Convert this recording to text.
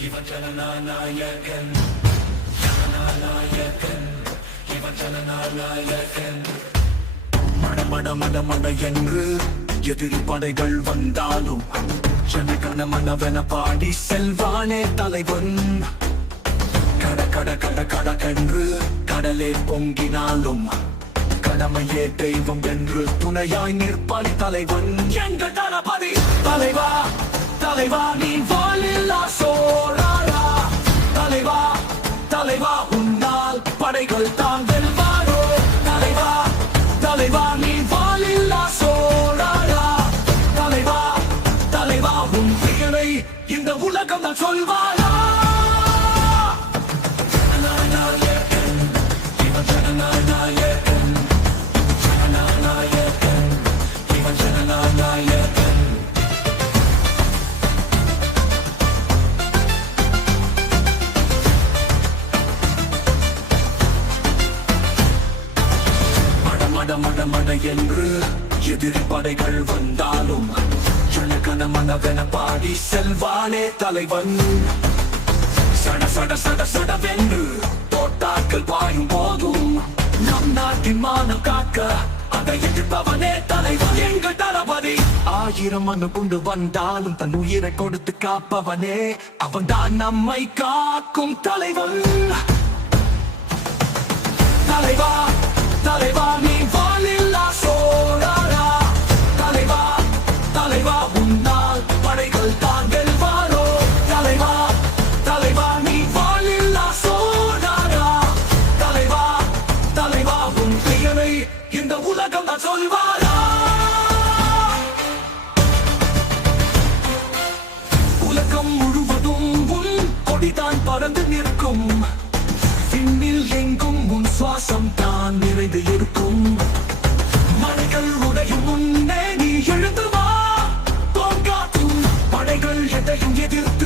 இவன் ஜனநாயகன், ஜனநாயகன், இவன் ஜனநாயகன். மட என்று எதிரி படைகள் வந்தாலும் ஜனகன மனவென பாடி செல்வானே தலைவன். கடகென்று கடலே பொங்கினாலும் கடமையே தெய்வம் என்று துணையாய் நிற்பான் தலைவன். எங்கள் தளபதி தலைவா, தலைவா நீ வாழில்லா சோழரா. தலைவா, தலைவா உன்னால் படைகள் தான் வெல்வாரோ. தலைவா, தலைவா நீ வாழில்லா சோழரா. தலைவா, தலைவா உன் பெயரை இந்த உலகம் தான் சொல்வாரா. ஜனநாயகன், இவன் ஜனநாயகன், ஜனநாயகன், இவன் ஜனநாயகன். மட என்று எதிரி படைகள் வந்தாலும் ஜனகன மனவென பாடி செல்வானே தலைவன். சடவென்று தோட்டாக்கள் பாயும் போதும் நம் நாட்டின் மானம் காக்க அதை எதிர்ப்பவனே தலைவன். எங்கள் தளபதி 1000 மண்ணு கொண்டு வந்தாலும் தன் உயிரை கொடுத்து காப்பவனே அவன் தான் நம்மை காக்கும் தலைவன். தலைவா, தலைவா நீ வாழில்லா சோழரா. தலைவா, தலைவா உன்னால் படைகள் தான் வெல்வாரோ. தலைவா, தலைவா நீ வாழில்லா சோழரா. தலைவா, தலைவா உன் பெயரை இந்த உலகம் தான் சொல்வாரா. உலகம் முழுவதும் உன் கொடிதான் பறந்து நிற்கும். விண்ணில் எங்கும் உன் சுவாசம் தான் நிறைந்து இருக்கும். மலைகள் உடையும் முன்னே நீ எழுந்து வா. தோன்காற்றும் படைகள் எதையும் எதிர்த்து